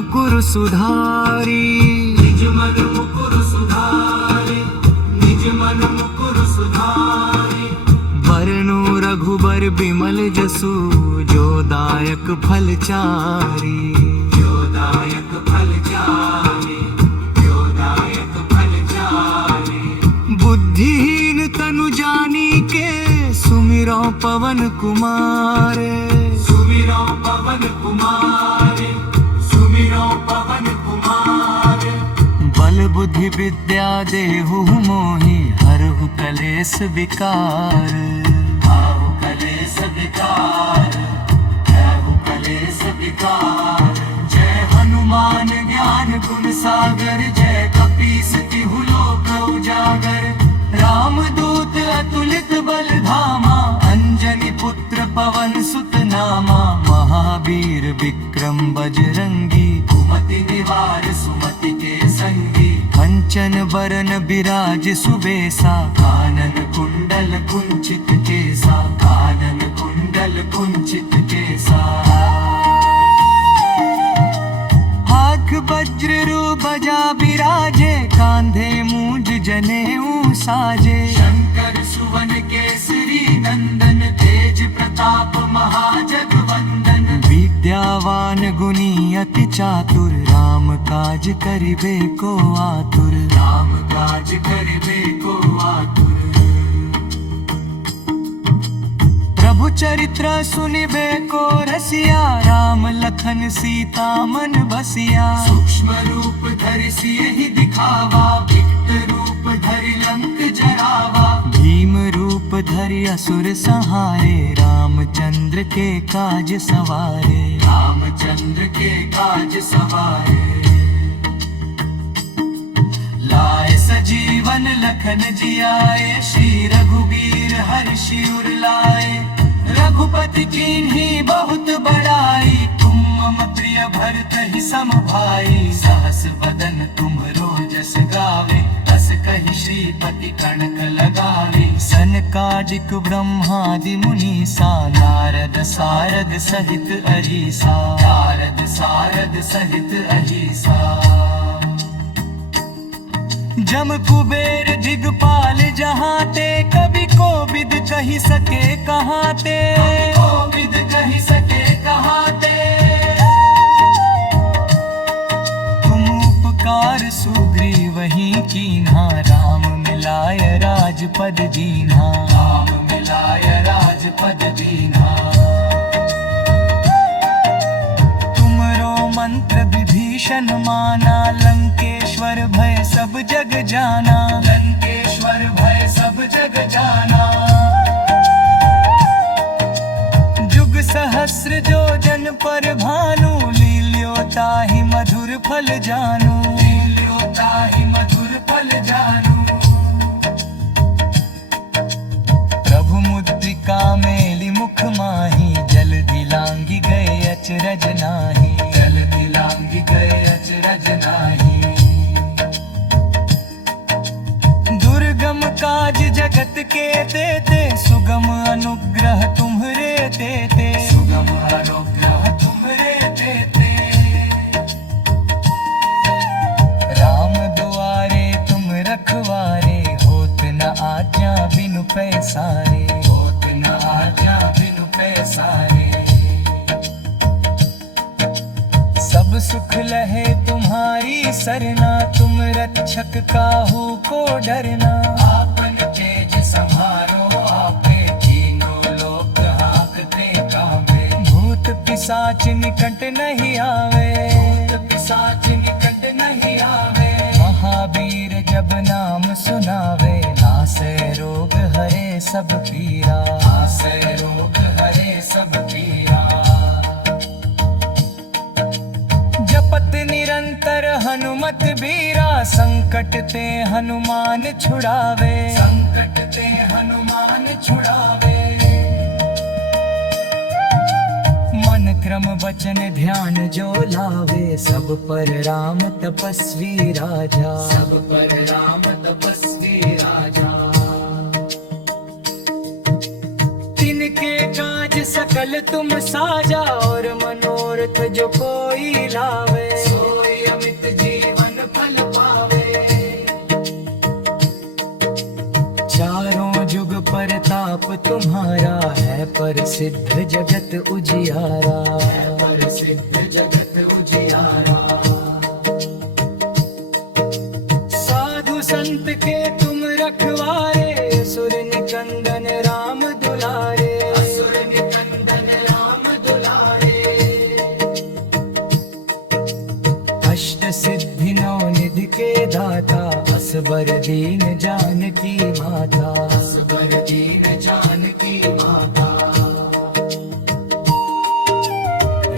मुकुर सुधारी, निज मन मुकुर सुधारी, निज मन मुकुर सुधारी। बरनु रघुबर बिमल जसु, जो दायक फलचारी। जो दायक फलचारी, जो दायक फलचारी। बुद्धिहीन तनु जानी के, सुमिरो पवन कुमार। सुमिरो पवन कुमार, सुमिरो पवन कुमार। बल बुद्धि विद्या देहु मोहि, हरहु कलेस विकार। आहु कलेस विकार, आहु कलेस विकार। जय हनुमान ज्ञान गुण सागर, जय कपीस तिहु लोक उजागर। रामदूत अतुलित बल धामा, अंजनी पुत्र पवन सुत नामा। महावीर विक्रम बजरंगी, कुमति निवार सुमति के संगी। कंचन बरन बिराज सुबेसा, कानन कुंडल कुंचित केसा। कानन कुंडल कुंचित केसा। हाथ वज्र रूप बजा बिराजे, कांधे मूंज जनेऊ साजे। शंकर सुवन केसरी नंदन, तेज प्रताप महाजगवंदन। विद्यावान गुणी अति चातुर, राम काज करिबे को आतुर। राम काज करिबे को आतुर। प्रभु चरित्र सुनिबे को रसिया, राम लखन सीता मन बसिया। सूक्ष्म रूप धरि सियहि दिखावा, विकट रूप धरि लंक जरावा। भीम रूप धरि असुर सहारे, रामचंद्र के काज सवारे। रामचंद्र के काज सवारे। लाए सजीवन लखन जियाए, श्री रघुबीर हर्षि उर लाए। रघुपति कीन्ही बहुत बड़ाई, तुम मम प्रिय भरतहि सम भाई। सहस बदन तुम्हरो जस गावे, बस कहि श्रीपति कनक लगावे। सनकादिक ब्रह्मादि मुनीसा, नारद सारद सहित अरीसा। नारद सारद सहित अहीसा। जम कुबेर दिगपाल जहाँ ते, कवि कोविद कहि सके कहाँ ते। कोविद कहि सके कहाँ ते। तुम उपकार सुग्रीवहि कीन्हा, राम मिलाय राजपद दीन्हा। राम मिलाय राजपद दीन्हा। तुमरो मंत्र विभीषण माना, लंकेश्वर भय सब जग जाना। लंकेश्वर भय सब जग जाना। जुग सहस्र जो जन पर भानु, लील्यो ताहि मधुर फल जानू। लील्यो ताहि मधुर फल जानू। प्रभु मुद्रिका मेलि मुख माहि, जलधि लांघि गए अचरज नाही। जलधि लांघि गए अचरज नाही। दुर्गम काज जगत के तेते, सुगम अनुग्रह तुम्हरे तेते। सुगम अनुग्रह तुम्हरे तेते। राम दुआरे तुम रखवारे, होत न आज्ञा बिनु पैसारे। होत न आज्ञा बिनु पैसारे। सब सुख लहे तुम्हारी सरना, तुम रक्षक काहू को डरना। आपन तेज समारो आपे, तीनों लोक हांकते कांपे। भूत पिशाच निकट नहीं आवे। भूत पिशाच निकट नहीं आवे। महावीर जब नाम सुनावे, नासे रोग हरे सब पीरा। नासे रोग हरे सब पीरा। जपत निरंतर हनुमत बीरा, संकट ते हनुमान छुड़ावे। संकट ते हनुमान छुड़ावे। मन क्रम वचन ध्यान जो लावे, सब पर राम तपस्वी राजा। सब पर राम तपस्वी राजा। तिनके काज सकल तुम साजा और मनोरथ जो कोई लावे सोई अमित जीवन फल पावे। चारों जुग परताप तुम्हारा है प्रसिद्ध जगत उजियारा प्रसिद्ध जगत उजियारा। साधु संत के तुम रखवारे सुर निकंदन राम दुलारे असुर निकंदन राम दुलारे। अष्ट सिद्धि नौ निधि के दाता असबर दीन जानकी माता असबर दीन जानकी माता।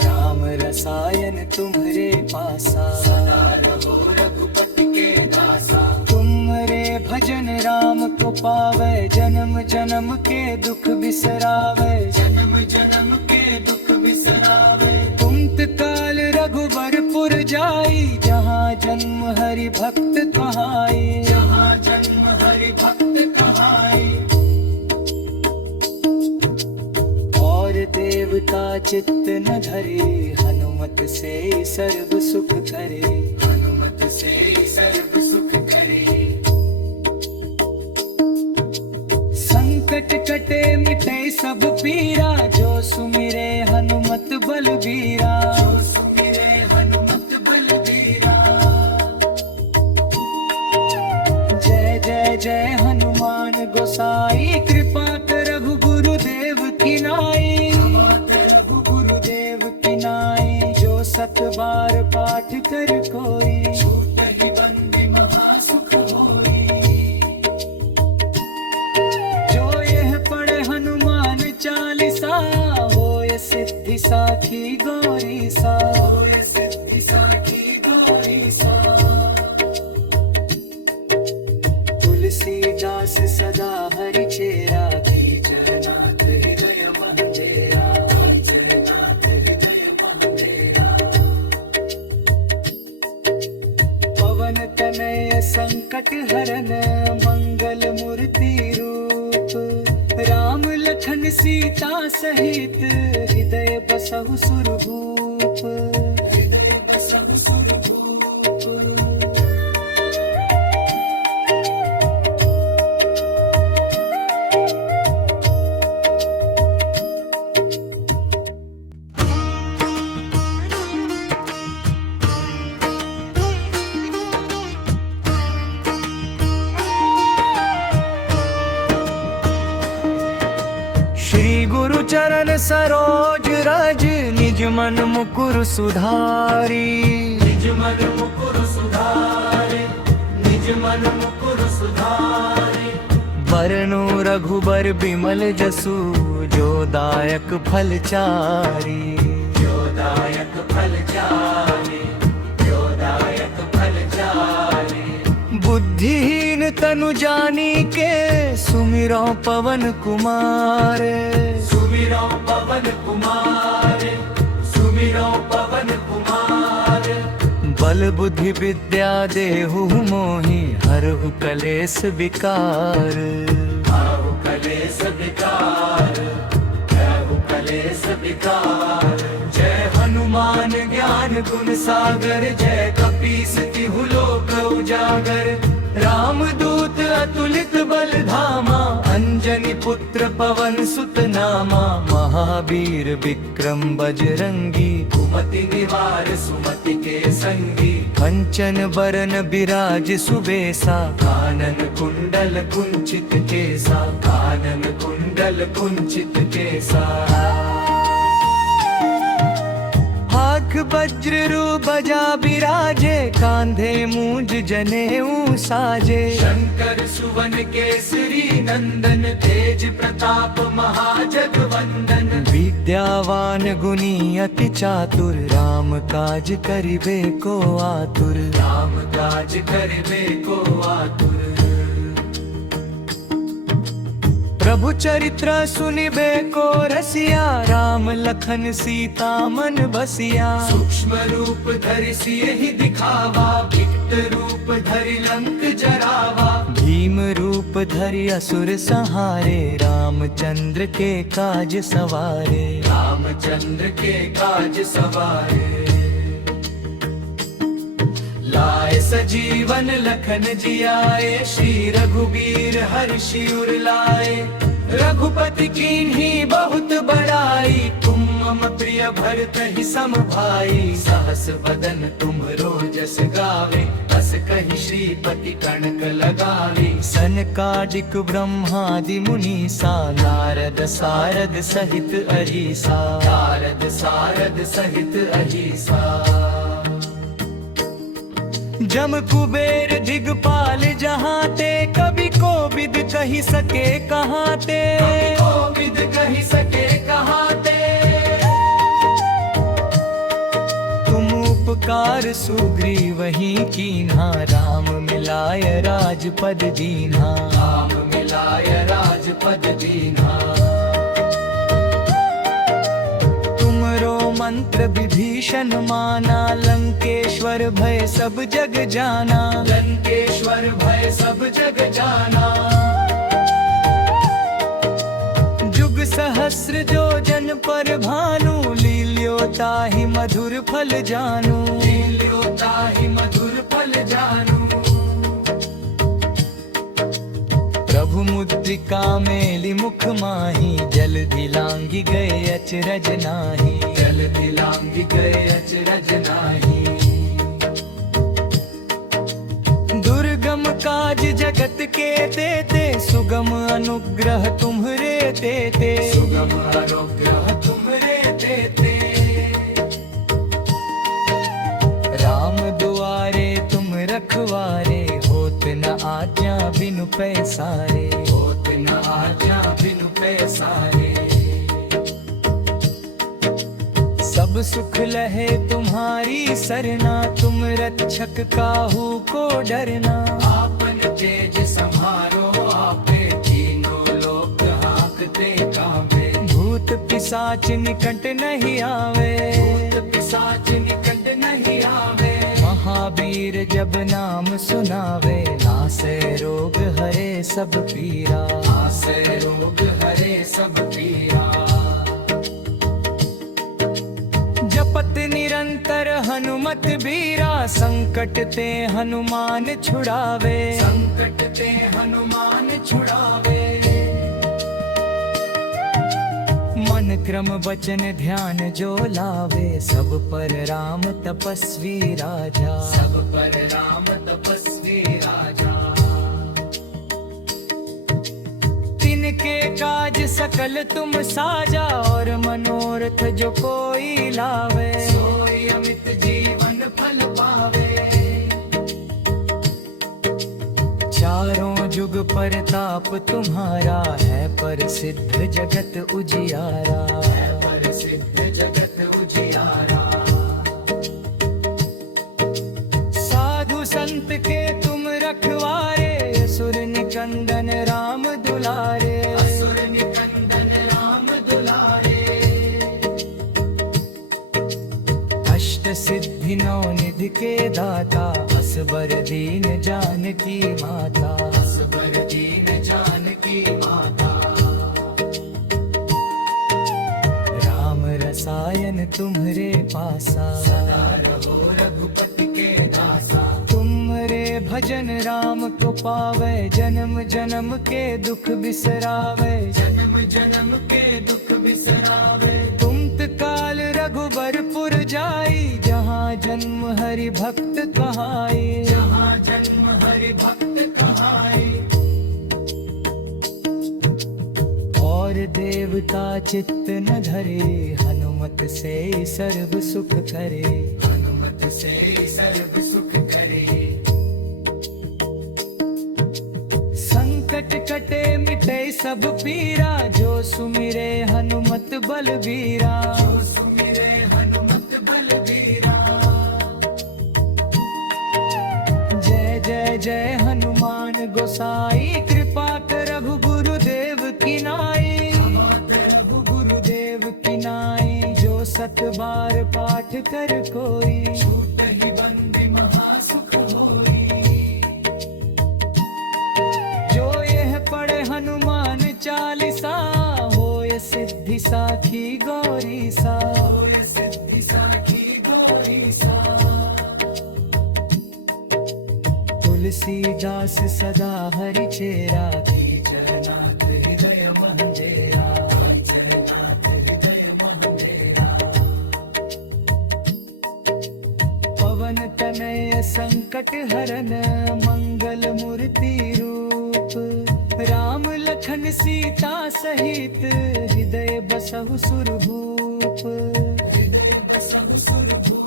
राम रसायन तुम्हारे पासा सदा रहो रघुपति के दासा। तुम्हारे भजन राम को पावे जन्म जन्म के दुख बिसरावे जन्म जन्म के दुख बिसरावे। कुंत काल रघुबरपुर जाई जहाँ जन्म हरि भक्त कहाई जहाँ जन्म हरि भक्त कहाई। और देवता चित्त न धरे हनुमत से सर्व सुख करे हनुमत से सर्व सुख करे। संकट कटे मिटे सब पीरा जो सुमिरे हनुमत बलबीरा जो सुमिरे हनुमत बलबीरा। जय जय जय हनुमान गोसाई कृपा करहु गुरुदेव की नाई रघु गुरुदेव की नाई जो सत बार पाठ कर कोई छूट ही बंदी महासुख होई। जो यह पढ़े हनुमान चालीसा होय सिद्धि साखी गौरी सा होय सिद्धि साखी गौरी सा। तुलसीदास सदा हरि चेरा जगन्नाथ हृदय मंदिरा जगन्नाथ हृदय मंदिरा। पवन तनय संकट हरन मंगल मूर्ति रूप राम लखन सीता सहित हृदय बसहु सुरभूप हृदय बसहु सुरभूप। श्री गुरु चरण सरोज रज निज मन मुकुर सुधारी निज मन मुकुर सुधारे निज मन मुकुर सुधारे। बरनु रघुबर बिमल जसु जो दायक फल चारी जो दायक फल चारे जो दायक फल चारे। बुद्धिहीन तनु जानी के सुमिरो पवन कुमार सुमिरो पवन कुमार सुमिरो पवन कुमार। बल बुद्धि विद्या देहु मोहि हरहु कलेस विकार आहु कलेस विकार आहु कलेस विकार। जय हनुमान ज्ञान गुण सागर जय कपीस तिहु लोक उजागर। रामदूत अतुलित बल धामा अंजनी पुत्र पवन सुत नामा। महावीर विक्रम बजरंगी कुमति निवार सुमति के संगी। कंचन बरन बिराज सुबेसा कानन कुंडल कुंचित केसा कानन कुंडल कुंचित केसा। हाथ वज्र रू बजा बिराजे कांधे मूंज जनेऊ साजे। शंकर सुवन केसरी नंदन तेज प्रताप महाजगवंदन। विद्यावान गुणी अति चातुर राम काज करिबे को आतुर राम काज करिबे को आतुर। प्रभु चरित्र सुनिबे को रसिया राम लखन सीता मन बसिया। सूक्ष्म रूप धरि सियहि दिखावा विकट रूप धरि लंक जरावा। भीम रूप धरि असुर संहारे, रामचंद्र के काज सवारे। रामचंद्र के काज सवारे। लाए सजीवन लखन जियाए, श्री रघुबीर हर्षि उर लाए। रघुपति कीन्ही बहुत बड़ाई, तुम मम प्रिय भरत ही सम भाई। सहस बदन तुम्हरो जस गावे, बस कहि श्रीपति कणक लगावे। सनकादिक ब्रह्मादि मुनीसा, नारद सारद सहित अहीसा। नारद सारद सहित अहीसा। जम कुबेर दिगपाल जहाँ ते, कवि कोविद कही सके कहाँ ते। कोविद कही सके कहाँ ते। तुम उपकार सुग्रीव ही कीन्हा, राम मिलाय राजपद दीन्हा। राम मिलाय राजपद दीन्हा। तुमरो मंत्र विभीषण माना, लंकेश्वर भय सब जग जाना। लंकेश्वर भय सब जग जाना। जुग सहस्र जो जन पर भानु, लील्यो ताहि मधुर फल जानू। लील्यो ताहि मधुर फल जानू। प्रभु मुद्रिका मेलि मुख माही, जलधि लांघि गए अचरज नाही। जलधि लांघि गए अचरज नाही। दुर्गम काज जगत के तेते, सुगम अनुग्रह तुम्हरे तेते। सुगम अनुग्रह तुम्हरे तेते। राम दुआरे तुम रखवारे, होत न आज्ञा बिनु पैसारे। होत न आज्ञा बिनु पैसारे। सब सुख लहे तुम्हारी सरना, तुम रक्षक काहू को डरना। आपन तेज सम्हारो आपे, तीनों लोक हांकते कांपे। भूत पिशाच निकट नहीं आवे। भूत पिशाच निकट नहीं आवे। महावीर जब नाम सुनावे, नासे रोग हरे सब पीरा। आसे रोग हरे सब पीरा। जपत निरंतर हनुमत बीरा, संकट ते हनुमान छुड़ावे। संकट ते हनुमान छुड़ावे। मन क्रम वचन ध्यान जो लावे, सब पर राम तपस्वी राजा। सब पर राम तपस्वी राजा। तिनके काज सकल तुम साजा, और मनोरथ जो कोई लावे। सोई अमित जीवन फल पावे। चारों जुग परताप तुम्हारा, है पर सिद्ध जगत उजियारा। है पर सिद्ध जगत उजियारा। साधु संत के तुम रखवारे, असुर निकंदन राम दुलारे। असुर निकंदन राम दुलारे। अष्ट सिद्धि नौ निधि के दाता, असबर दीन जानकी माता। असबर दीन जानकी माता। राम रसायन तुम्हरे पासा, सदा रहो रघुपति के दासा। तुम्हरे भजन राम को पावे, जन्म जन्म के दुख बिसरावे। जन्म जन्म के दुख बिसरावे। तुम काल रघुबरपुर जाई, जहाँ जन्म हरि भक्त कहाई। जहाँ जन्म हरि भक्त कहाई। और देवता चित्त न धरे, हनुमत से सर्व सुख करे। हनुमत से सर्व सुख करे। संकट कटे मिटे सब पीरा, जो सुमिरे हनुमत बलबीरा। जो सुमिरे हनुमत बलबीरा। जय जय जय हनुमान गोसाई, कृपा करहु गुरुदेव की नाई। क्षमा करहु गुरुदेव की नाई, जो सत बार पाठ कर कोई। छूटहि बंदी महासुख होई। जो यह तुलसी दास सदा हरि चेरा कीचरनाथ हृदय मंदिरा कीचरनाथ हृदय मंदिरा पवन तनय संकट हरन मंगल मूर्ति रूप राम लखन सीता सहित हृदय बसहु सुरभूप हृदय बसहु सुरभूप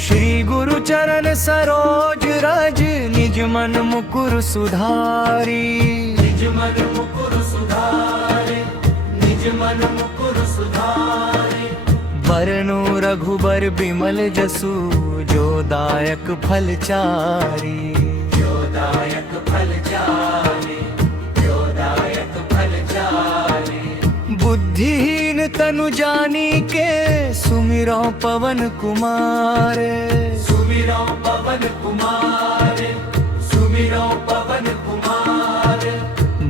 श्री गुरु चरण सरोज रज निज मन मुकुर सुधारी निज मन मुकुर सुधारे निज मन मुकुर सुधारे बरनु रघुबर बिमल जसु जो दायक फल चारी जो दायक फल चारी जो दायक फल चारी बुद्धिहीन तनु जानी के सुमिरो पवन कुमार सुमिरो पवन कुमार सुमिरो पवन कुमार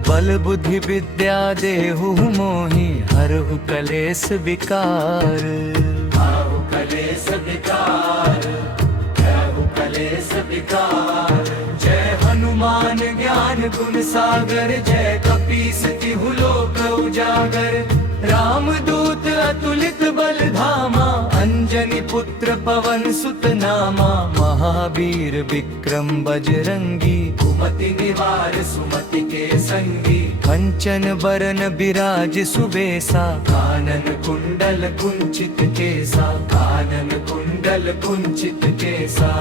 बल बुद्धि विद्या देहु मोहि हरहु कलेस विकार हरहु कलेस विकार हरहु कलेस विकार जय हनुमान ज्ञान गुण सागर जय कपीस तिहु लोक उजागर रामदूत अतुलित बल धामा अंजनी पुत्र पवन सुत नामा महावीर विक्रम बजरंगी कुमति निवार सुमति के संगी कंचन बरन बिराज सुबेसा कानन कुंडल कुंचित केसा कानन कुंडल कुंचित केसा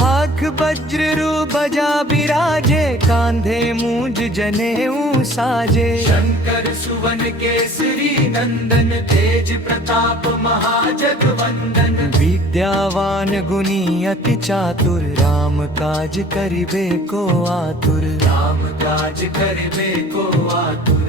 हाथ वज्र बजा बिराजे कांधे मूंज जनेऊ साजे शंकर सुवन केसरी नंदन तेज प्रताप महाजगवंदन विद्यावान गुणी अति चातुर राम काज करिबे को आतुर राम काज करिबे को आतुर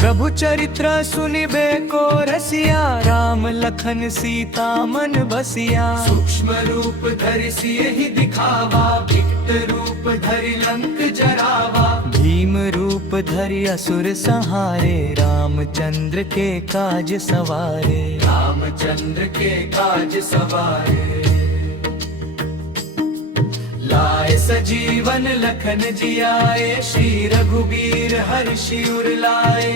प्रभु चरित्र सुनिबे को रसिया राम लखन सीता मन बसिया सूक्ष्म रूप धरि सियहि दिखावा विकट रूप धरि लंक जरावा भीम रूप धरि असुर संहारे रामचंद्र के काज सवारे रामचंद्र के काज सवारे लाए सजीवन लखन जियाए श्री रघुबीर हर्षि उर लाए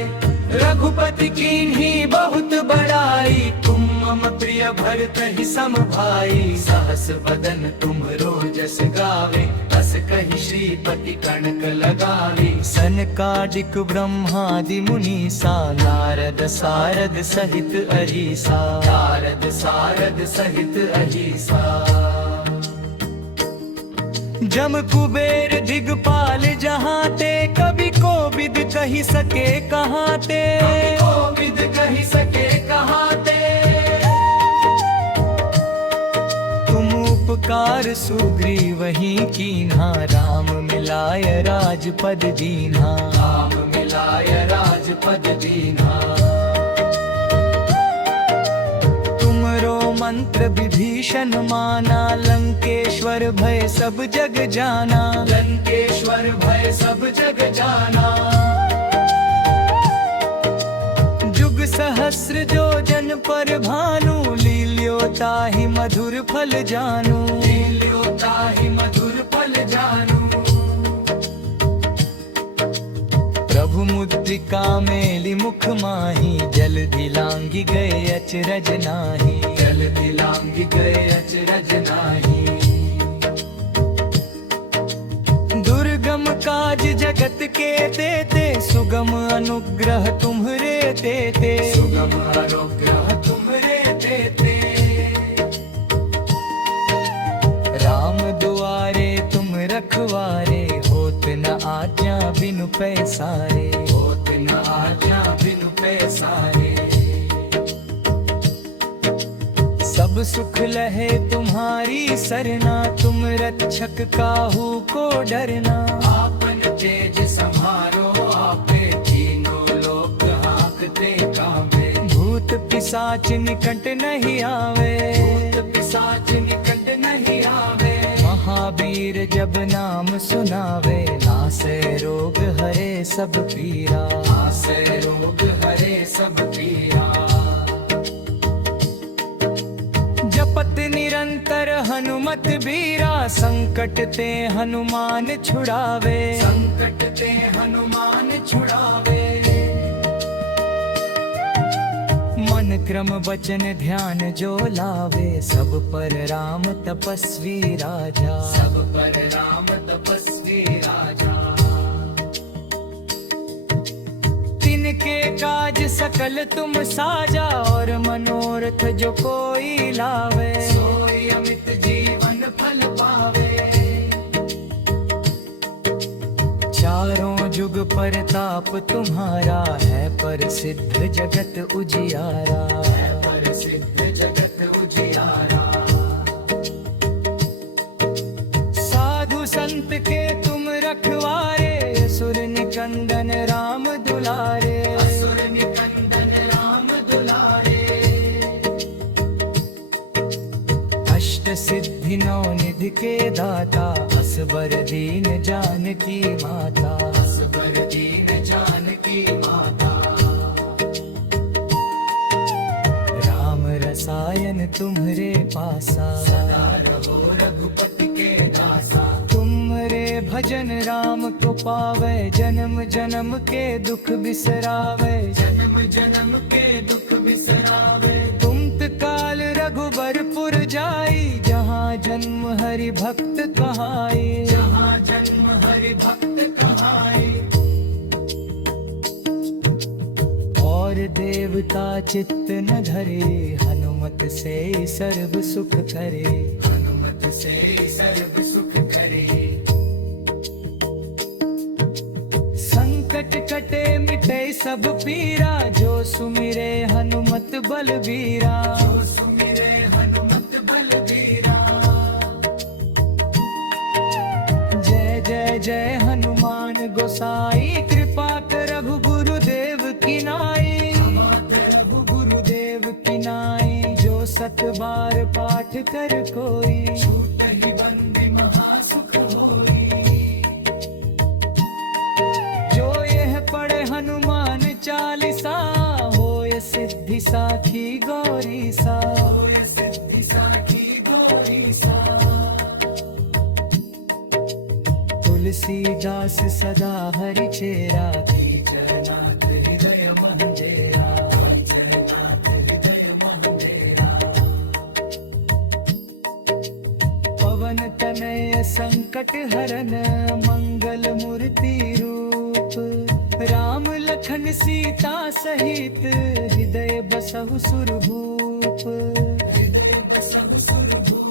रघुपति कीन्ही बहुत बड़ाई तुम मम प्रिय भरत ही सम भाई सहस बदन तुम रोजस गावे बस कहि श्रीपति कनक लगावे सनकादिक ब्रह्मादि मुनीसा नारद सारद सहित अहीसा नारद सारद सहित अहीसा जम कुबेर दिगपाल जहाँ ते कभी कोविद कही सके कहाँ ते कोविद कही सके कहाँ ते तुम उपकार सुग्रीव ही कीन्हा राम मिलाय राजपद दीन्हा राम मिलाय राजपद दीन्हा मंत्र विभीषण माना लंकेश्वर भय सब जग जाना लंकेश्वर भय सब जग जाना जुग सहस्र जो जन पर भानु लील्यो ताहि मधुर फल जानू लील्यो ताहि मधुर फल जानू प्रभु मुद्रिका मेलि मुख माही जल दिलांगी गए अचरज नाही जल दिलांगी गए अचरज नाही दुर्गम काज जगत के देते सुगम अनुग्रह तुम्हरे देते सुगम अनुग्रह तुम्हरे देते राम दुआरे तुम रखवारे होत न आज्ञा बिनु पैसारे होत न आज्ञा बिनु पैसारे सब सुख लहे तुम्हारी सरना तुम रक्षक काहू को डरना आपन तेज संहार पिशाच निकट नहीं आवे, भूत पिशाच निकट नहीं आवे। महावीर जब नाम सुनावे, नासे रोग हरे सब पीरा। आसे रोग हरे सब पीरा। जपत निरंतर हनुमत बीरा, संकट ते हनुमान छुड़ावे। संकट ते हनुमान छुड़ावे। मन क्रम वचन ध्यान जो लावे, सब पर राम तपस्वी राजा। सब पर राम तपस्वी राजा। तिनके काज सकल तुम साजा, और मनोरथ जो कोई लावे। सोई अमित जीवन फल पावे। चारों जुग परताप तुम्हारा, है पर सिद्ध जगत उजियारा। है पर सिद्ध जगत उजियारा। साधु संत के तुम रखवारे, असुर निकंदन राम दुलारे। असुर निकंदन राम दुलारे। अष्ट सिद्धि नौ निधि के दाता, असबर दीन जानकी माता। असबर दीन जानकी माता। राम रसायन तुम्हरे पासा, सदा रहो रघुपति के दासा। तुमरे भजन राम को पावे, जन्म जन्म के दुख बिसरावे। जन्म जन्म के दुख बिसरावे। तुम काल रघुबरपुर जाई, जहाँ जन्म हरि भक्त कहाई। जहाँ जन्म हरि भक्त कहाई। और देवता चित्त न धरे, हनुमत से सर्व सुख करे। हनुमत से सर्व सुख करे। संकट कटे मिटे सब पीरा, जो सुमिरे हनुमत बलबीरा। जो सुमिरे हनुमत बलबीरा। जय जय जय हनुमान गोसाई, कृपा करहु गुरुदेव की नाई। रघु गुरुदेव की नाई, जो सत बार पाठ कर कोई। छूट ही बंदी महासुख होई। जो यह पढ़े हनुमान चालीसा, होय सिद्धि साखी गौरी सा। होय सिद्धि साखी गौरी सा। तुलसीदास सदा हरि चेरा, कीचनाथ हृदय मंदेरा। कीचनाथ हृदय मंदेरा। पवन तनय संकट हरन, मंगल मूर्ति रूप। राम लखन सीता सहित, हृदय बसहु सुरभूप। हृदय बसहु सुरभूप।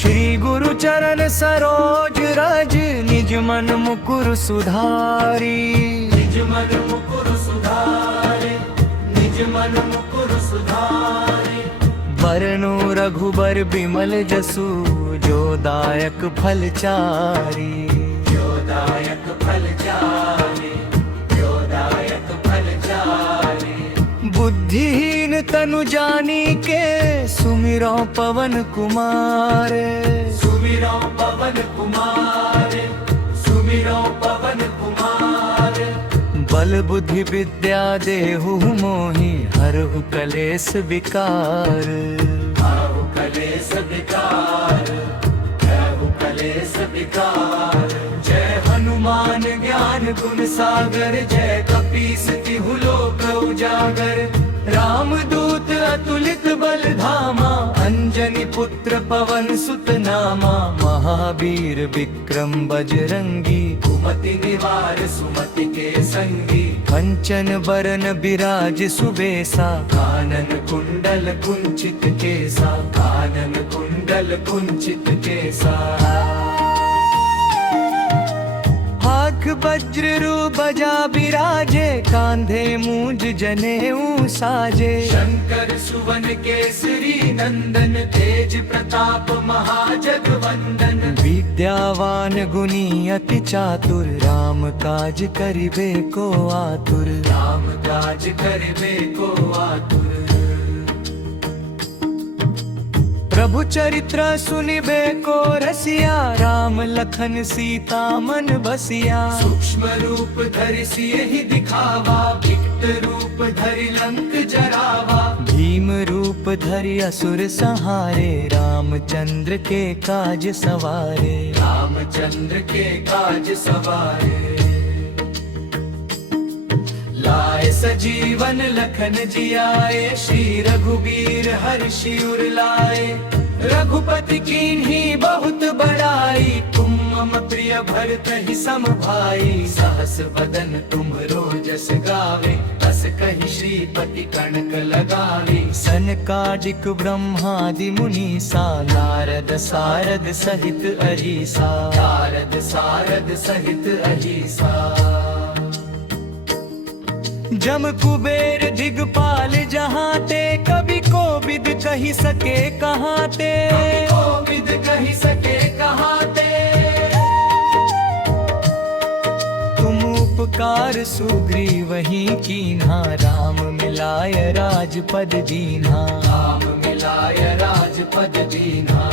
श्री गुरु चरण सरोज रज, निज मन मुकुर सुधारी। निज मन मुकुर सुधारे, निज मन मुकुर सुधारे। बरनु रघुबर बिमल जसु, जो दायक फल चारी। जो दायक फल चारे, जो दायक फल चारे। बुद्धिहीन तनु जानी के, सुमिरो पवन कुमार। सुमिरो पवन कुमार, सुमिरो पवन कुमार। बल बुद्धि विद्या देहु मोहि, हरहु कलेस विकार। हरहु कलेस विकार, हरहु कलेस विकार। जय हनुमान ज्ञान गुण सागर, जय कपीस तिहु लोक उजागर। रामदूत अतुलित बल धामा, अंजनी पुत्र पवन सुत नामा। महावीर विक्रम बजरंगी, कुमति निवार सुमति के संगी। कंचन बरन बिराज सुबेसा, कानन कुंडल कुंचित केसा। कानन कुंडल कुंचित केसा। हाथ वज्र बजा बिराजे, कांधे मूंज जनेऊ साजे। शंकर सुवन केसरी नंदन, तेज प्रताप महाजगवंदन। विद्यावान गुणी अति चातुर, राम काज करिबे को आतुर। राम काज करिबे को आतुर। प्रभु चरित्र सुनिबे को रसिया, राम लखन सीता मन बसिया। सूक्ष्म रूप धरि सियहि दिखावा, विकट रूप धरि लंक जरावा। भीम रूप धरि असुर संहारे, रामचंद्र के काज सवारे। रामचंद्र के काज सवारे। लाए सजीवन लखन जियाए, श्री रघुबीर हर्षि उर लाए। रघुपति कीन्ही बहुत बड़ाई, तुम मम प्रिय भरतहि सम भाई। सहस बदन तुम्हरो जस गावे, बस कहि श्रीपति कनक लगावे। सनकादिक ब्रह्मादि मुनीसा, नारद सारद सहित अरीसा। नारद सारद सहित अहीसा। जम कुबेर दिगपाल जहाँ ते, कभी कोविद कही सके कहाँ ते। कोविद कही सके कहाँ ते। तुम उपकार सुग्रीव ही कीन्हा, राम मिलाय राजपद दीन्हा। राम मिलाय राजपद दीन्हा।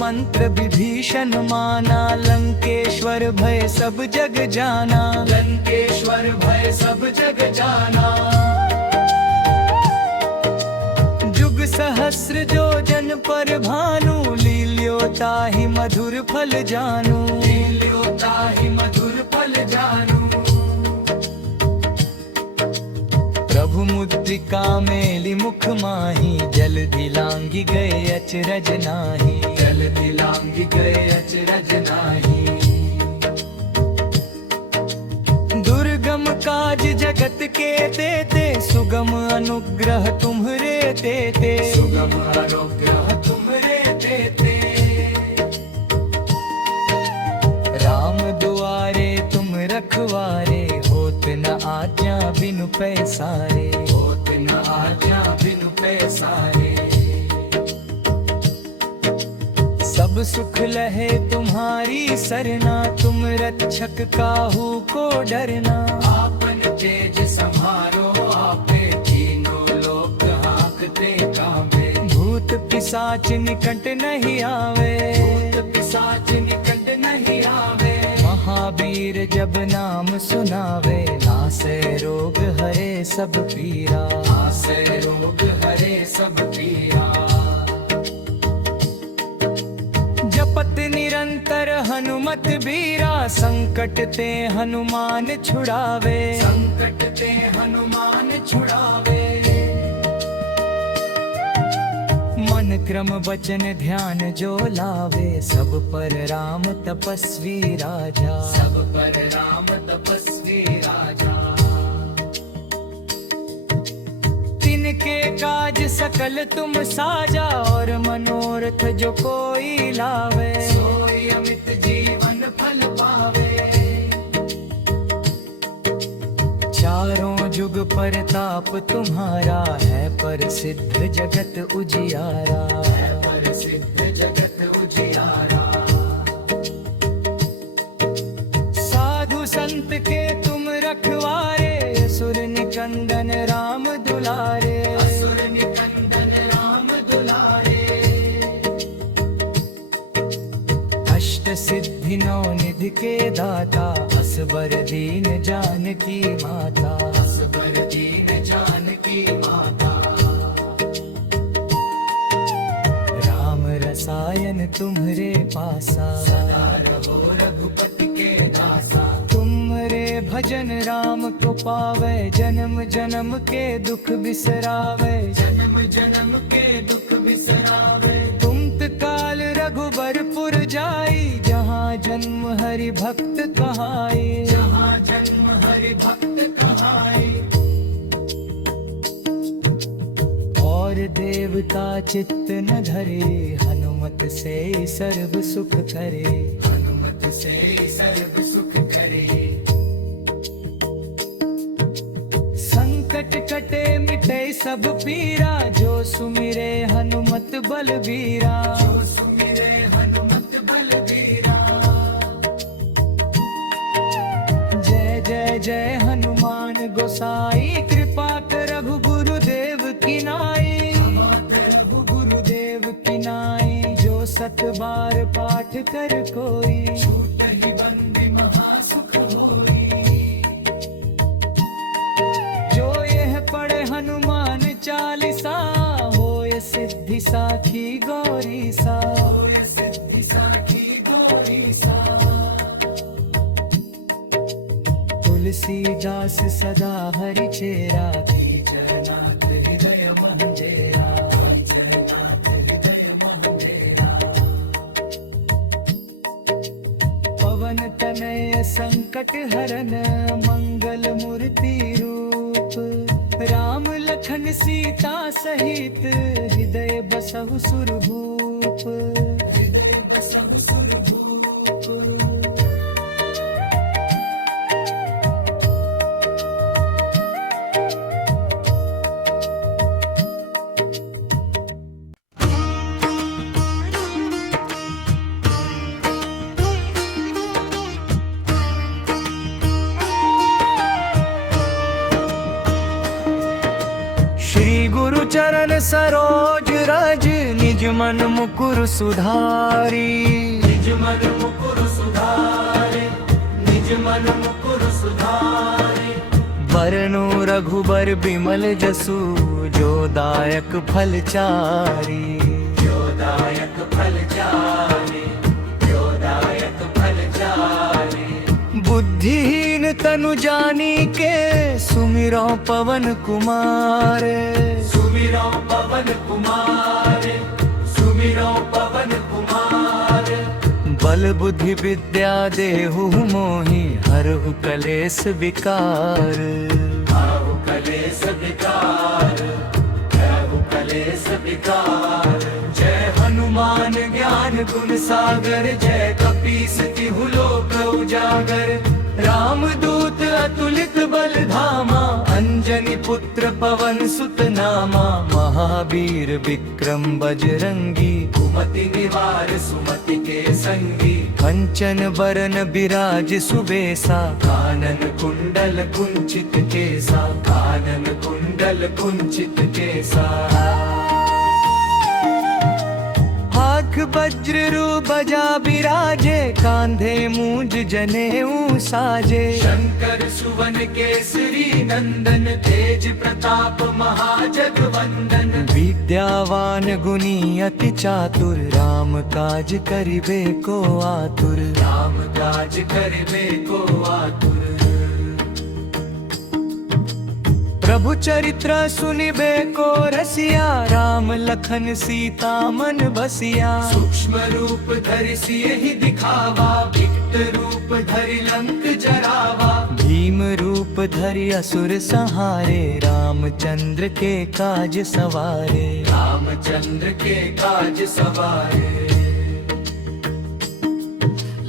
मंत्र विभीषण माना, लंकेश्वर भय सब जग जाना। लंकेश्वर भय सब जग जाना। जुग सहस्र जो जन पर भानु, लील्यो ताहि मधुर फल जानू। लील्यो ताहि मधुर फल जानू। प्रभु मुद्रिका मेलि मुख माही, जलधि लांघि गए अचरज नाही। जलधि लांघि गए अचरज नाही। दुर्गम काज जगत के देते, सुगम अनुग्रह तुम्हरे देते। सुगम अनुग्रह तुम्हरे देते। राम दुआरे तुम रखवारे, होत न आज्ञा बिनु पैसारे। होत न आज्ञा बिनु पैसारे। सब सुख लहे तुम्हारी सरना, तुम रक्षक काहू को डरना। आपन तेज समारो आपे, तीनों लोक हांकते कांपे। भूत पिशाच निकट नहीं आवे। भूत पिशाच निकट नहीं आवे। महावीर जब नाम सुनावे, नासे रोग हरे सब पीरा। नासे रोग हरे सब पीरा। जपत निरंतर हनुमत बीरा, संकट ते हनुमान छुड़ावे। संकट ते हनुमान छुड़ावे। मन क्रम वचन ध्यान जो लावे, सब पर राम तपस्वी राजा। सब पर राम तपस्वी राजा। तिनके काज काज सकल तुम साजा, और मनोरथ जो कोई लावे, सोई अमित जीवन फल पावे। चारों जुग परताप तुम्हारा, है प्रसिद्ध जगत उजियारा, है प्रसिद्ध जगत उजियारा। साधु संत के तुम रखवारे, असुर निकंदन राम दुलारे, असुर निकंदन राम दुलारे। अष्ट सिद्धि नौ निधि के दाता, असबर दीन जानकी माता, असबर दीन जानकी माता। राम रसायन तुम्हरे पासा, सदा रहो रघुपति के दासा। तुमरे भजन राम को पावे, जन्म जन्म के दुख बिसरावे, जन्म जन्म के दुख बिसरावे। तुम काल रघुबरपुर जाई, जहाँ जन्म हरि भक्त कहाई, जहाँ जन्म हरि भक्त कहाई। और देवता चित्त न धरे, हनुमत से सर्व सुख करे, हनुमत से सर्व सुख करे। संकट कटे मिटे सब पीरा, जो सुमिरे हनुमत बलबीरा, जो सुमिरे हनुमत बलबीरा। जय जय जय हनुमान गोसाई, कृपा करहु गुरुदेव की नाई, रघु गुरुदेव की नाई। जो सत बार पाठ कर कोई, छूट ही बंदी महासुख होई। जो यह पढ़े हनुमान चालीसा, होय सिद्धि साखी गौरी सा, होय सिद्धि साखी गौरी सा। तुलसीदास सदा हरि चेरा, जयनाथ हृदय मंदिरा, जयनाथ हृदय मंदिरा। पवन तनय संकट हरन, मंगल मूर्ति रूप, राम लखन सीता सहित, हृदय बसहु सुरभूप, हृदय बसहु सुरभूप। श्री गुरु चरण सरोज रज, निज मन मुकुर सुधारी, निज मन मुकुर सुधारे, निज मन मुकुर सुधारे। बरनु रघुबर बिमल जसु, जो दायक फल चारी, जो दायक फल चारे, जो दायक फल चारे। बुद्धिहीन तनु जानी के, सुमिरो पवन कुमार, सुमिरो पवन कुमार, सुमिरो पवन कुमार। बल बुद्धि विद्या देहु मोहि, हरहु कलेस विकार, आहु कलेस विकार, आहु कलेस विकार। जय हनुमान ज्ञान गुण सागर, जय कपीस तिहु लोक उजागर। रामदूत अतुलित बल धामा, अंजनी पुत्र पवन सुत नामा। महावीर विक्रम बजरंगी, कुमति निवार सुमति के संगी। कंचन बरन बिराज सुबेसा, कानन कुंडल कुंचित केसा, कानन कुंडल कुंचित केसा। हाथ वज्र रू बजा बिराजे, कांधे मूंज जनेऊ साजे। शंकर सुवन केसरी नंदन, तेज प्रताप महाजगवंदन। विद्यावान गुणी अति चातुर, राम काज करिबे को आतुर, राम काज करिबे को आतुर। प्रभु चरित्र सुनिबे को रसिया, राम लखन सीता मन बसिया। सूक्ष्म रूप धरि सिय ही दिखावा, विकट रूप धरि लंक जरावा। भीम रूप धरि असुर संहारे, रामचंद्र के काज सवारे। रामचंद्र के काज सवारे।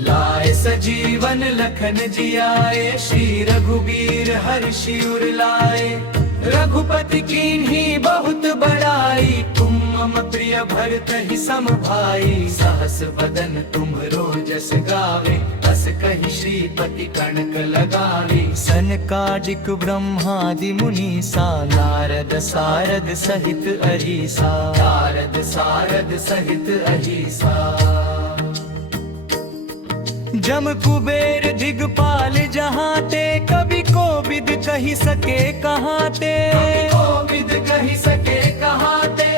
लाए सजीवन लखन जियाए, श्री रघुबीर हर्षि उर लाए। रघुपति कीन्ही बहुत बड़ाई, तुम मम प्रिय भरत ही सम भाई। सहस बदन तुम्हरो जस गावे, बस कहि श्रीपति कनक लगावे। सनकादिक ब्रह्मादि मुनीसा, नारद सारद सहित अहीसा। नारद सारद सहित अहीसा। जम कुबेर दिगपाल जहाँ ते, कवि कोविद कही सके कहाँ ते। कोविद कही सके कहाँ ते।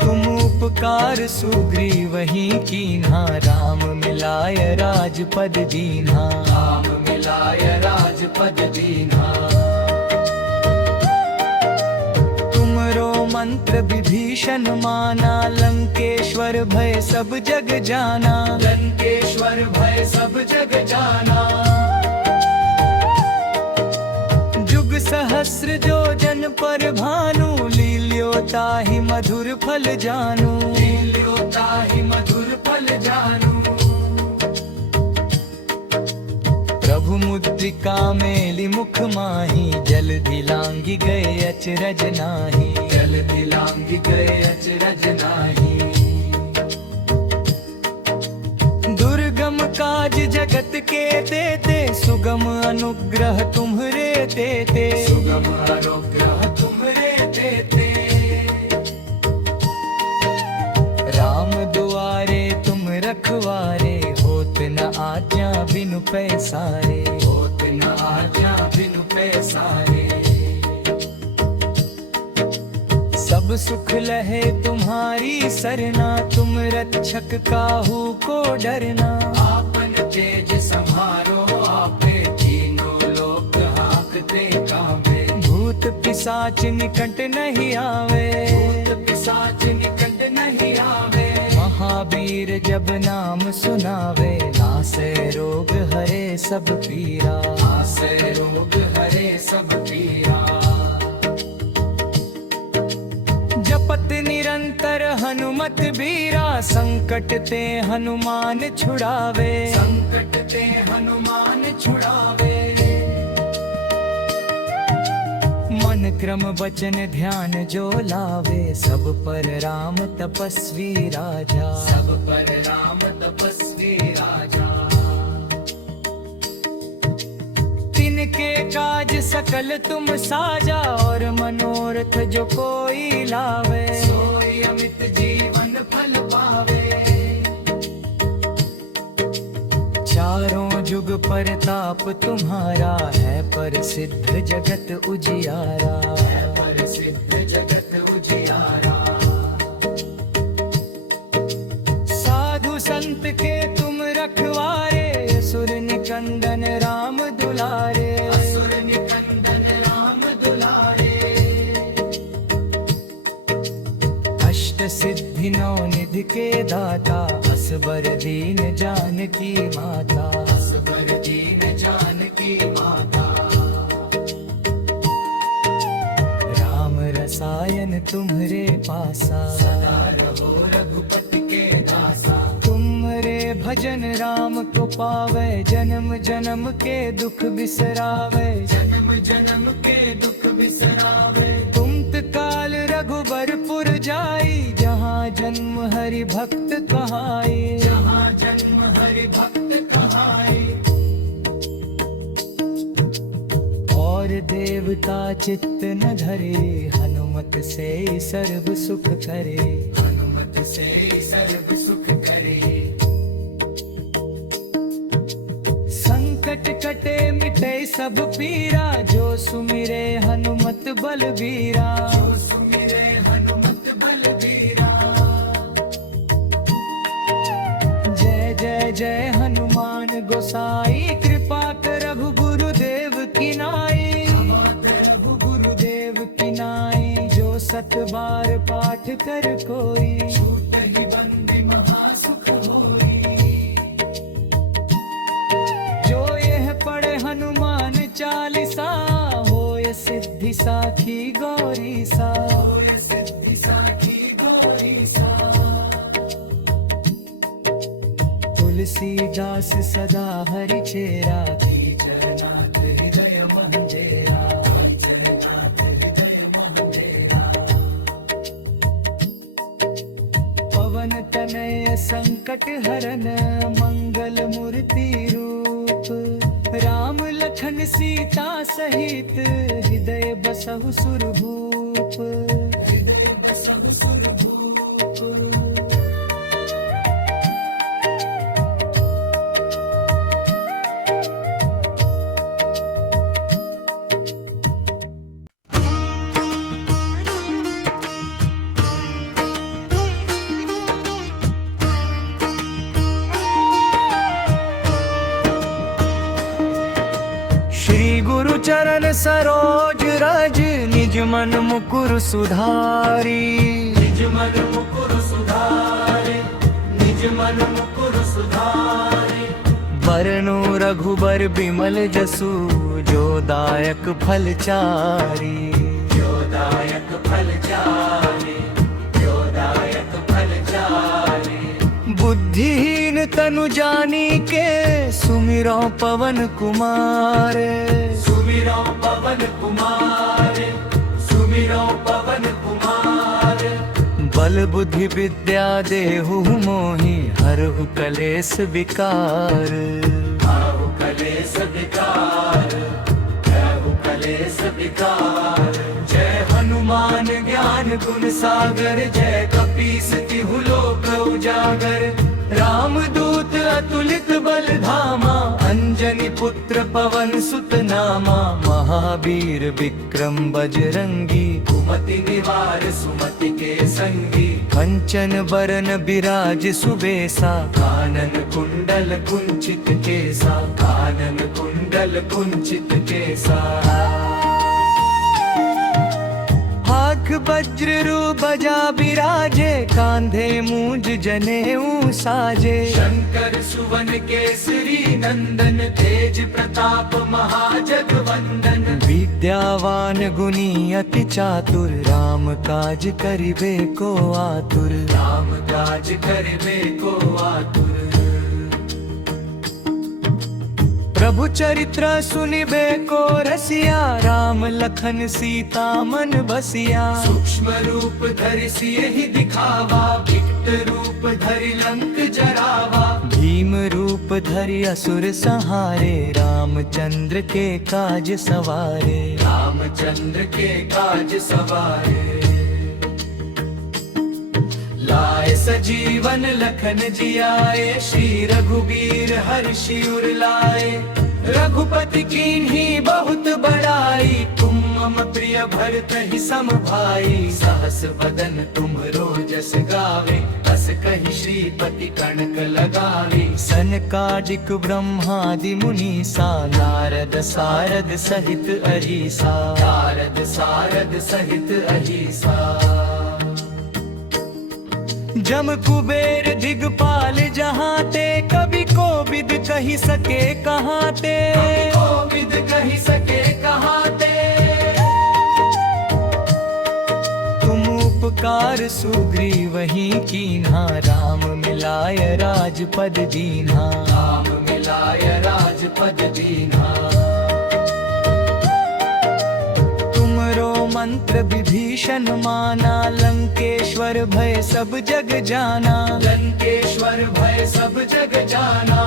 तुम उपकार सुग्रीव ही कीन्हा, राम मिलाय राजपद दीन्हा। राम मिलाय राजपद दीन्हा। मंत्र विभीषण माना, लंकेश्वर भय सब जग जाना। लंकेश्वर भय सब जग जाना। जुग सहस्र जो जन पर भानु, लील्यो ताहि मधुर फल जानू। लील्यो ताहि मधुर फल जानू। प्रभु मुद्रिका मेलि मुख माही, जलधि लांघि गए अचरज नाही। जलधि लांघि गए अचरज नाही। दुर्गम काज जगत के देते, सुगम अनुग्रह तुम्हरे देते। सुगम अनुग्रह तुम्हरे देते। राम दुआरे तुम रखवारे, होत न आज्ञा बिनु पैसारे। होत न आज्ञा बिनु पैसारे। सब सुख लहे तुम्हारी सरना, तुम रक्षक काहू को डरना। आपन तेज सम्हारो आपे, तीनों लोक हांकते कांपे। भूत पिशाच निकट नहीं आवे। भूत पिशाच निकट नहीं आवे। महावीर जब नाम सुनावे, नासे रोग हरे सब पीरा। नासे रोग हरे सब पीरा। जपत निरंतर हनुमत बीरा, संकट ते हनुमान छुड़ावे। संकट ते हनुमान छुड़ावे। मन क्रम वचन ध्यान जो लावे, सब पर राम तपस्वी राजा। सब पर राम तपस्वी राजा। तिनके काज सकल तुम साजा, और मनोरथ जो कोई लावे। सोई अमित जीवन फल पावे। चारों जुग परताप तुम्हारा, है प्रसिद्ध जगत उजियारा। है प्रसिद्ध जगत उजियारा। साधु संत के तुम रखवारे, असुर निकंदन राम दुलारे। असुर निकंदन राम दुलारे। अष्ट सिद्धि नौ निधि के दाता, असबर दीन जानकी माता। असबर दीन जानकी माता। राम रसायन तुम्हरे पासा, सदा रहो रघुपति के दासा। तुम्हरे भजन राम को पावे, जन्म जन्म के दुख बिसरावे। जन्म जन्म के दुख बिसरावे। तुम काल रघुबरपुर जाई, जहाँ जन्म हरि भक्त कहाई। जहाँ जन्म हरि भक्त कहाई। और देवता चित्त न धरे, हनुमत से सर्व सुख करे। हनुमत से सर्व सुख करे। संकट कटे मिटे सब पीरा, जो सुमिरे हनुमत बलबीरा। जो सुमिरे हनुमत बलबीरा। जय जय जय हनुमान गोसाई, कृपा कर रघु गुरुदेव की 7 बार पाठ कर कोई, छूट ही बंदी महासुख होई। जो यह पढ़े हनुमान चालीसा, होय सिद्धि साखी गौरी सा, होय सिद्धि साखी गौरी सा। तुलसीदास सदा हरि चेरा, चरनाथ हृदय मंदिरा, चरनाथ हृदय मंदिरा। पवन तनय संकट हरन, मंगल मूर्ति रूप। राम लखन सीता सहित, हृदय बसहु सुरभूप, हृदय बसहु सुरभूप। श्री गुरु चरण सरोज रज, निज मन मुकुर सुधारी, निज मन मुकुर सुधारे, निज मन मुकुर सुधारे। बरनु रघुबर बिमल जसु, जो दायक फल चारी, जो दायक फल चारी, जो दायक फल चारी। बुद्धिहीन तनु जानी के, सुमिरो पवन कुमार, सुमिरो पवन कुमार, सुमिरो पवन कुमार। बल बुद्धि विद्या देहु मोहि, हरहु कलेस विकार, हरहु कलेस विकार, हरहु कलेस विकार। जय हनुमान ज्ञान गुण सागर, जय कपीस तिहु लोक उजागर। रामदूत अतुलित बल धामा, अंजनी पुत्र पवन सुत नामा। महावीर विक्रम बजरंगी, कुमति निवार सुमति के संगी। कंचन बरन बिराज सुबेसा, कानन कुंडल कुंचित केसा, कानन कुंडल कुंचित केसा। हाथ वज्र रू बजा बिराजे, कांधे मूंज जनेऊ साजे। शंकर सुवन केसरी नंदन, तेज प्रताप महाजगवंदन। विद्यावान गुणी अति चातुर, राम काज करिबे को आतुर, राम काज करिबे को आतुर। प्रभु चरित्र सुनिबे को रसिया, राम लखन सीता मन बसिया। सूक्ष्म रूप धरि सियहि दिखावा, विकट रूप धरि लंक जरावा। भीम रूप धरि असुर संहारे, रामचंद्र के काज सवारे, रामचंद्र के काज सवारे। लाए सजीवन लखन जियाए, श्री रघुबीर हर्षि उर लाए। रघुपति कीन्ही बहुत बड़ाई, तुम मम प्रिय भरतहि सम भाई। सहस बदन तुम्हरो जस गावे, बस कहि श्रीपति कनक लगावे। सनकादिक ब्रह्मादि मुनीसा, नारद सारद सहित अहीसा, नारद सारद सहित अहीसा। जम कुबेर दिगपाल जहाँ ते, कभी कोविद कही सके कहाँ ते, कोविद कही सके कहाँ ते। तुम उपकार सुग्रीव ही कीन्हा, राम मिलाय राजपद दीन्हा, राम मिलाय राजपद दीन्हा। मंत्र विभीषण माना, लंकेश्वर भय सब जग जाना, लंकेश्वर भय सब जग जाना।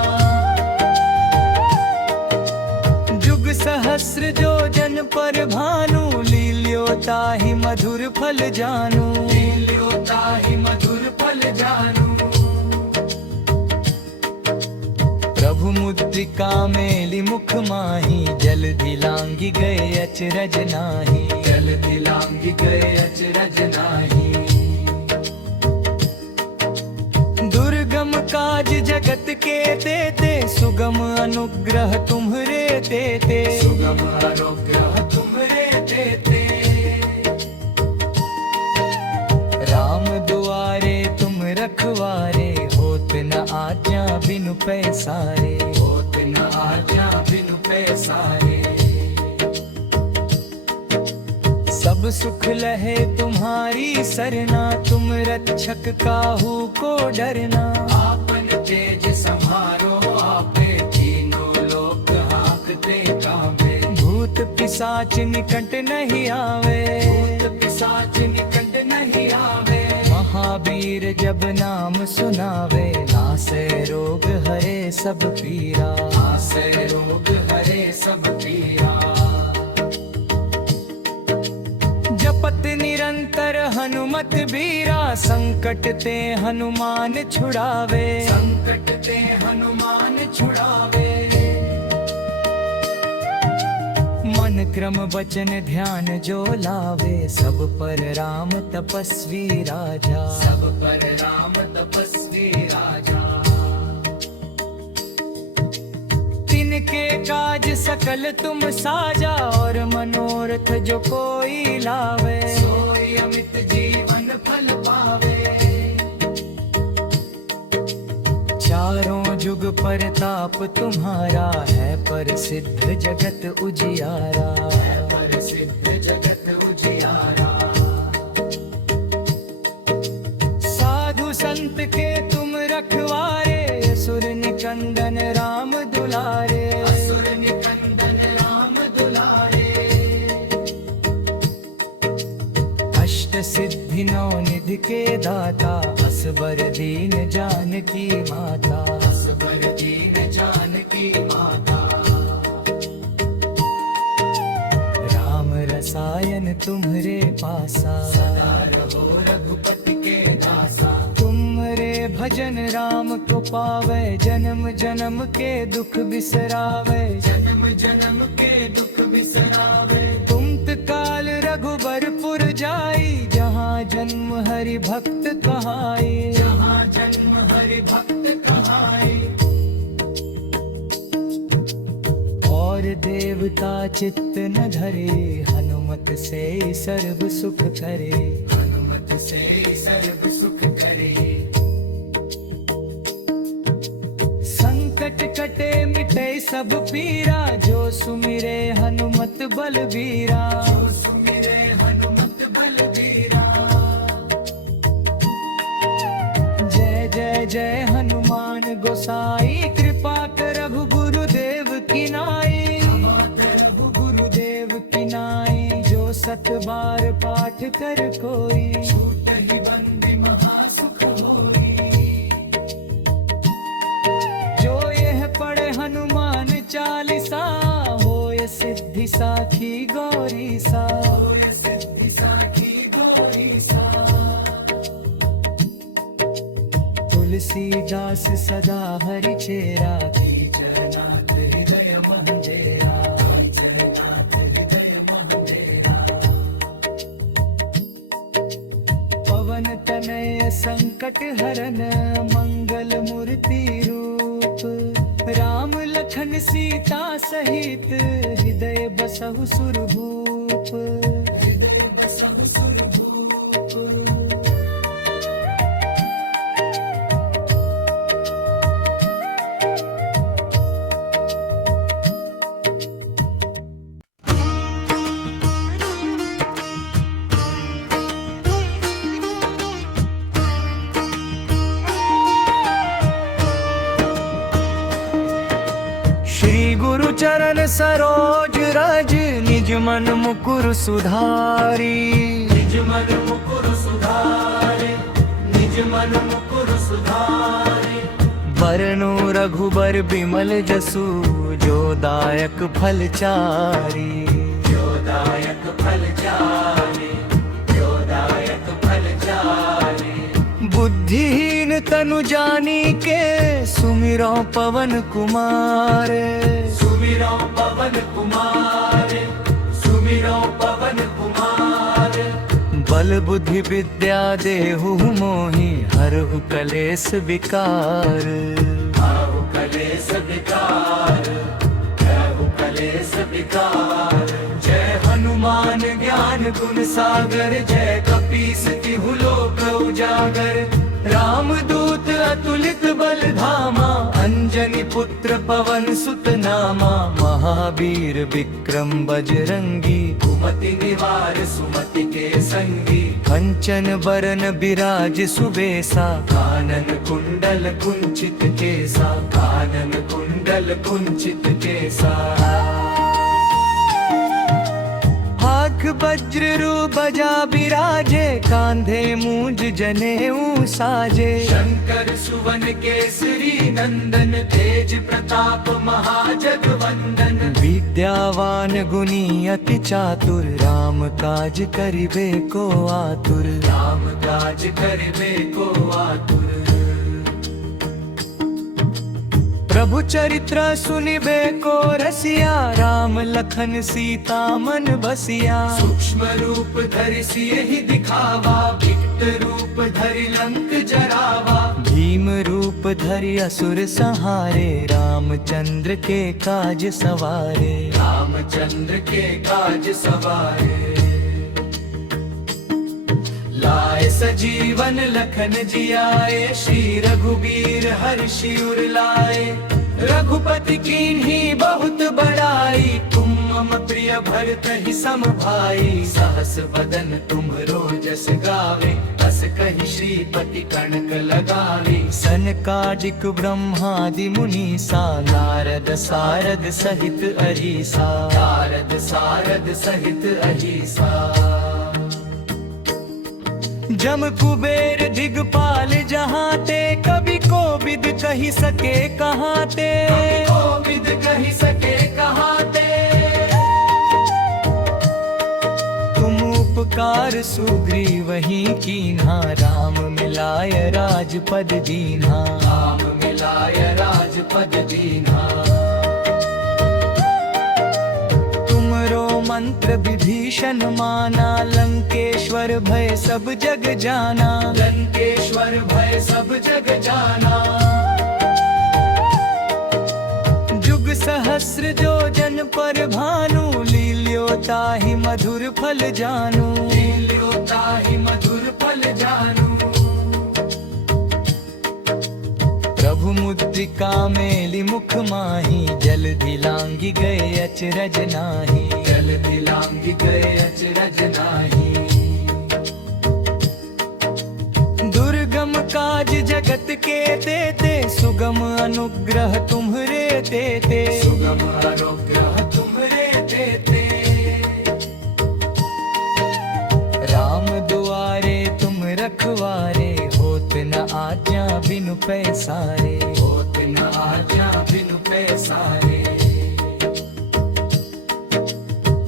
जुग सहस्र जो जन पर भानु, लील्यो ताहि मधुर फल जानू, लील्यो ताहि मधुर फल जानू। प्रभु मुद्रिका मेलि मुख माही, जलधि लांघि गए अचरज नाही, जलधि लांघि गए अचरज नाही। दुर्गम काज जगत के देते, सुगम अनुग्रह तुम्हरे देते, सुगम अनुग्रह तुम्हरे देते। पैसारे, होत न आज्ञा बिनु पैसारे। सब सुख लहे तुम्हारी सरना, तुम रक्षक काहू को डरना। आपन तेज संहारो आपे, तीनों लोक हांकते कांपे। भूत पिशाच निकट नहीं आवे, भूत पिशाच निकट नहीं आवे। महावीर जब नाम सुनावे, नासे रोग हरे सब पीरा। नासे रोग हरे सब पीरा। जपत निरंतर हनुमत बीरा, संकट ते हनुमान छुड़ावे। संकट ते हनुमान छुड़ावे। मन क्रम वचन ध्यान जो लावे, सब पर राम तपस्वी राजा। सब पर राम तपस्वी राजा। तिनके काज सकल तुम साजा, और मनोरथ जो कोई लावे। सोई अमित जीवन फल पावे। चारों जुग परताप तुम्हारा, है प्रसिद्ध जगत उजियारा। है प्रसिद्ध जगत उजियारा। साधु संत के तुम रखवारे, असुर निकंदन राम दुलारे। असुर निकंदन राम दुलारे। अष्ट सिद्धि नौ निधि के दाता, असबर दीन जानकी माता। असबर दीन जानकी माता। राम रसायन तुम्हरे पासा, सदा रहो रघुपति के दासा। तुम्हरे भजन राम को पावे, जन्म जन्म के दुख बिसरावे। जन्म जन्म के दुख बिसरावे। तुम काल रघुबरपुर जाई, जहाँ जन्म हरि भक्त कहाई। जहाँ जन्म हरि भक्त कहाई। और देवता चित्त न धरे, हनुमत से सर्व सुख करे। हनुमत से सर्व सुख करे। संकट कटे मिटे सब पीरा, जो सुमिरे हनुमत बलबीरा। जो सुमिरे हनुमत बलबीरा। जय जय जय हनुमान गोसाई, कृपा करहु गुरुदेव की नाई। क्षमा करहु गुरुदेव की नाई, जो सत बार पाठ कर कोई। छूटहि बंदी महासुख होई। जो यह पढ़े हनुमान चालीसा, होय सिद्धि साखी गौरी सा। होय सिद्धि साखी गौरी सा। तुलसीदास सदा हरि चेरा, जयनाथ हृदय मंदिरा। जयनाथ हृदय मंदिरा। पवन तनय संकट हरन, मंगल मूर्ति रूप। राम लखन सीता सहित, हृदय बसहु सुरभूप। हृदय बसहु सुरभूप। गुरु चरण सरोज रज, निज मन मुकुर सुधारी। निज मन मुकुर सुधारे। निज मन मुकुर सुधारे। बरनु रघुबर बिमल जसु, जो दायक फल चारी। जो दायक फल चारे। जो दायक फल चारे। बुद्धिहीन तनु जानी के, सुमिरो पवन कुमार। सुमिरो पवन कुमार। सुमिरो पवन कुमार। बल बुद्धि विद्या देहु मोहि, हरहु कलेस विकार। हरहु कलेस विकार। हरहु कलेस विकार। जय हनुमान ज्ञान गुण सागर, जय कपीस तिहु लोक उजागर। रामदूत अतुलित बल धामा, अंजनी पुत्र पवन सुत नामा, महावीर विक्रम बजरंगी, कुमति निवार सुमति के संगी, कंचन बरन बिराज सुबेसा, कानन कुंडल कुंचित केसा, कानन कुंडल कुंचित केसा, हाथ वज्र बजा बिराजे, कांधे मूंज जनेऊ साजे, शंकर सुवन केसरी नंदन, तेज प्रताप महाजगवंदन, विद्यावान गुणी अति चातुर, राम काज करिबे को आतुर, राम काज करिबे को आतुर, प्रभु चरित्र सुनिबे को रसिया, राम लखन सीता मन बसिया, सूक्ष्म रूप धरि सियहि दिखावा, विकट रूप धरि लंक जरावा, भीम रूप धरि असुर संहारे, रामचंद्र के काज सवारे, रामचंद्र के काज सवारे, लाए सजीवन लखन जियाए, श्री रघुबीर हर्षि उर लाए, रघुपति कीन्ही बहुत बड़ाई, तुम मम प्रिय भरत ही सम भाई, सहस बदन तुम्हरो जस गावे, बस कहि श्रीपति कनक लगावे, सनकादिक ब्रह्मादि मुनीसा, नारद सारद सहित अरीसा, नारद सारद सहित अहिसा, जम कुबेर दिगपाल जहाँ ते, कभी कोविद कही सके कहाँ ते, कोविद कहि सके कहाँ ते, तुम उपकार सुग्रीव ही कीन्हा, राम मिलाय राजपद दीन्हा, राम मिलाय राजपद दीन्हा, तुमरो मंत्र विभीषण माना, लंकेश्वर भय सब जग जाना, लंकेश्वर भय सब जग जाना, जुग सहस्र जो जन पर भानु, लील्यो ताहि मधुर फल जानू, लील्यो ताहि मधुर फल जानू, प्रभु मुद्रिका मेलि मुख माही, जल दिलांगी गए अचरज नाही, जल दिलांगी गए अचरज नाही, दुर्गम काज जगत के देते, सुगम अनुग्रह तुम्हरे देते, सुगम अनुग्रह तुम्हरे देते, राम दुआरे तुम रखवारे, होत न आज्ञा बिनु पैसारे, होत न आज्ञा बिनु पैसारे,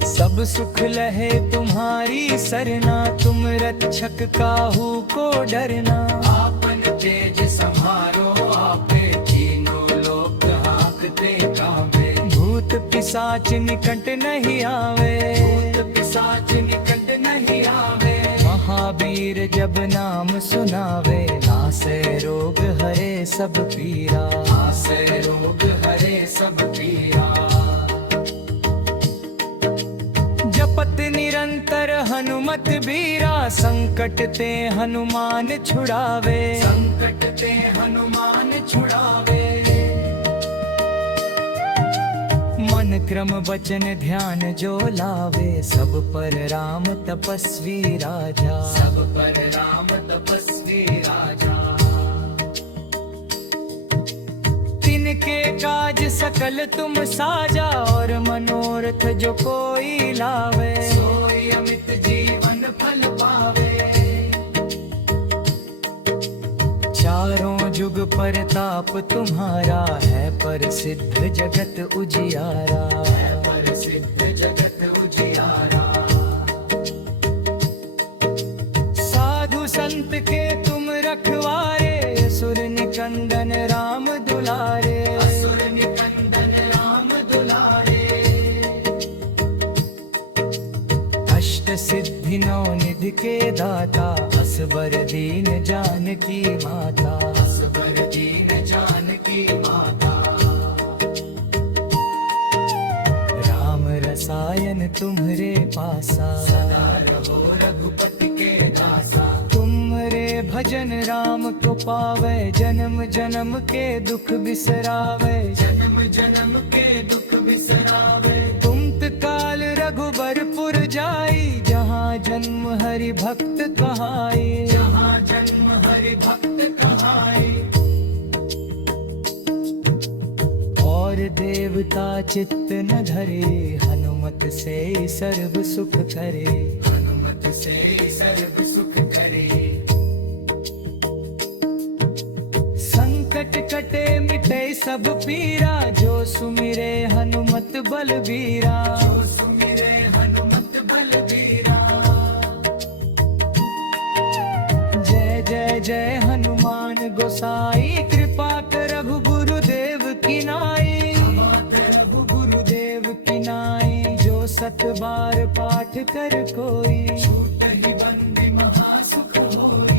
सब सुख लहे तुम्हारी सरना, तुम रक्षक काहू को डरना, आपन तेज सम्हारो आपे, तीनों लोक हाकते कांपे, भूत पिशाच निकट नहीं आवे, भूत पिशाच निकट नहीं आवे, महावीर जब नाम सुनावे, नासे रोग हरे सब पीरा, आसे रोग हरे सब पीरा, जपत निरंतर हनुमत बीरा, संकट ते हनुमान छुड़ावे, संकट ते हनुमान छुड़ावे, मन क्रम वचन ध्यान जो लावे, सब पर राम तपस्वी राजा, सब पर राम तपस्वी राजा, तिनके काज सकल तुम साजा, और मनोरथ जो कोई लावे, सोई अमित जीवन फल पावे, चारों जुग परताप तुम्हारा, है प्रसिद्ध जगत उजियारा, है प्रसिद्ध जगत उजियारा, साधु संत के तुम रखवारे, असुर निकंदन राम दुलारे, असुर निकंदन राम दुलारे, अष्ट सिद्धि नौ निधि के दाता, असबर दीन जानकी माता, असबर दीन जानकी माता, राम रसायन तुम्हरे पासा, सदा रहो रघुपति के दासा, तुम्हरे भजन राम को पावे, जन्म जन्म के दुख बिसरावे, जन्म जन्म के दुख बिसरावे। तुमत काल रघुबरपुर जाई, जहाँ जन्म हरि भक्त कहाई। जहाँ जन्म हरि भक्त कहाई। और देवता चित्त न धरे, हनुमत से सर्व सुख करे। हनुमत से सर्व सुख करे। संकट कटे मिटे सब पीरा, जो सुमिरे हनुमत बलबीरा। जो सुमिरे हनुमत बलबीरा। जय जय जय हनुमान गोसाई, कृपा करहु गुरुदेव की नाई। रघु गुरुदेव की नाई, जो सत बार पाठ कर कोई। छूट ही बंदी महासुख होई।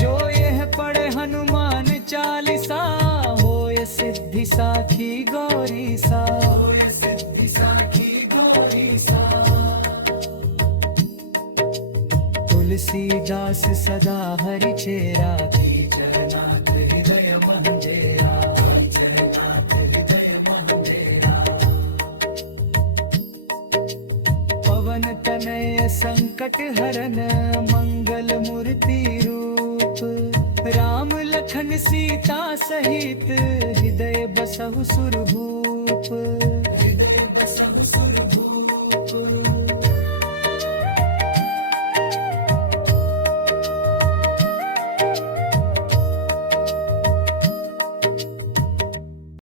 जो यह पढ़े हनुमान चालीसा, होय सिद्धि साखी गौरी सा। होय सिद्धि साखी गौरी सा। तुलसीदास सदा हरि चेरा, जगन्नाथ हृदय मंजेरा। जगन्नाथ हृदय मंदिरा। पवन तनय संकट हरन, मंगल मूर्ति रूप। राम लखन सीता सहित, हृदय बसहु सुरभूप।